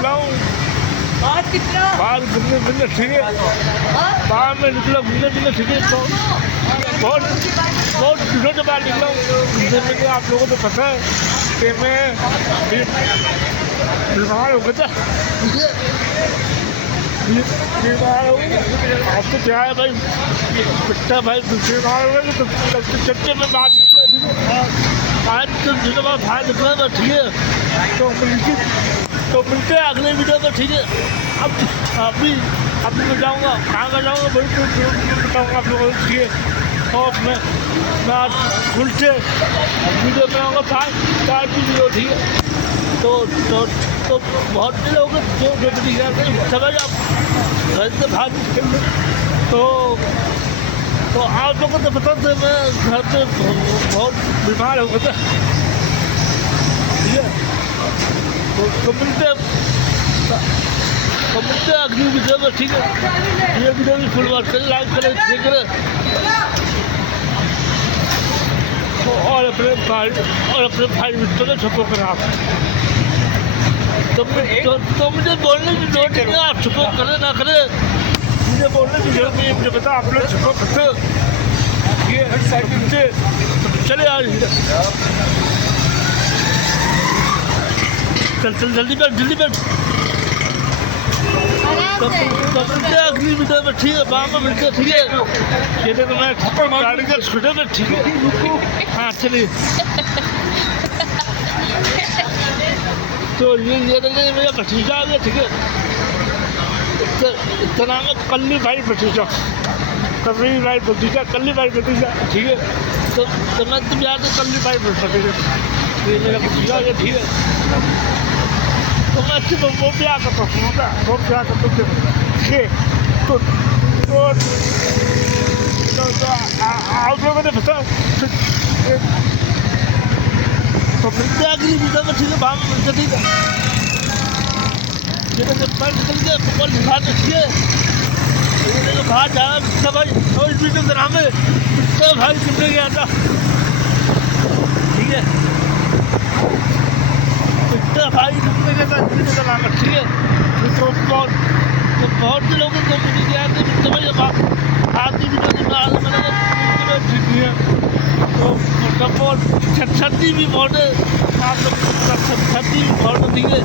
निकला हूँ बाहर कितना बाहर घूमने ठीक है बाहर में निकला घूमने ठीक है। तो बहुत दिनों के बाद निकला हूँ घूमने के। आप लोगों को पता है कि मैं बीमार हो गया था, बीमार हो गया। अब तो क्या है भाई, पिट्टा भाई बीमार हो गया तो चक्के में बाहर निकला, आज तो दिनों बाद बाहर निकला था ठीक है। तो मिलते हैं अगले वीडियो में ठीक है। अब अभी मैं जाऊँगा, कहाँ मैं जाऊँगा बड़ी तो बताऊँगा आप लोगों को ठीक है। और मैं आज उल्टे वीडियो बनाऊँगा चार की वीडियो ठीक है। तो बहुत से लोग जो समझ आप घर से बाहर निकल तो आप लोगों को पता था मैं घर पे बहुत बीमार हो गया था ठीक है। तो मिलते अगली वीडियो में ठीक है। ये वीडियो भी फुल बात करें, लाइक करें, शेयर करें और अपने भाई मित्रों को सपोर्ट करें आप। तो मुझे बोलने की जरूरत नहीं है, आप सपोर्ट करें ना करें मुझे बोलने की जरूरत नहीं है। मुझे पता आप लोग सपोर्ट करते ये चले आज चल जल्दी बैठ तो मिलते हैं अगली वीडियो में ठीक है। वहाँ में मिलते हैं ठीक है। ये देखो मैं गाड़ी का छुटे में ठीक है। हाँ चलिए तो ये देखिए मेरा भतीजा आ गया ठीक है। इसका नाम है कल्ली भाई भतीजा, कल्ली भाई भतीजा ठीक है। तो मैं तुम याद है कल्ली भाई भतीजा, ये मेरा भतीजा आ गया ठीक है। तो मैं सिर्फ वो प्यार करता हूँ, वो प्यार करता हूँ ठीक है। तो आप लोगों ने पता तो मिलते हैं अगली वीडियो में ठीक है। वहाँ में मिलते ठीक है। ये तो मैं निकल गया पकड़ दिखा ठीक है। ये बाहर जा रहा भाई और इस वीडियो के नाम में तो भाई कितने गया था ठीक है। इतना भाई कितने गया था वीडियो का नाम ठीक है। तो बहुत से लोगों को मुझे गया कि समझ बात आती वीडियो की बात मैंने ठीक नहीं है। तो छत्ती भी बहुत है, आप लोग छत्ती भी बहुत ठीक है।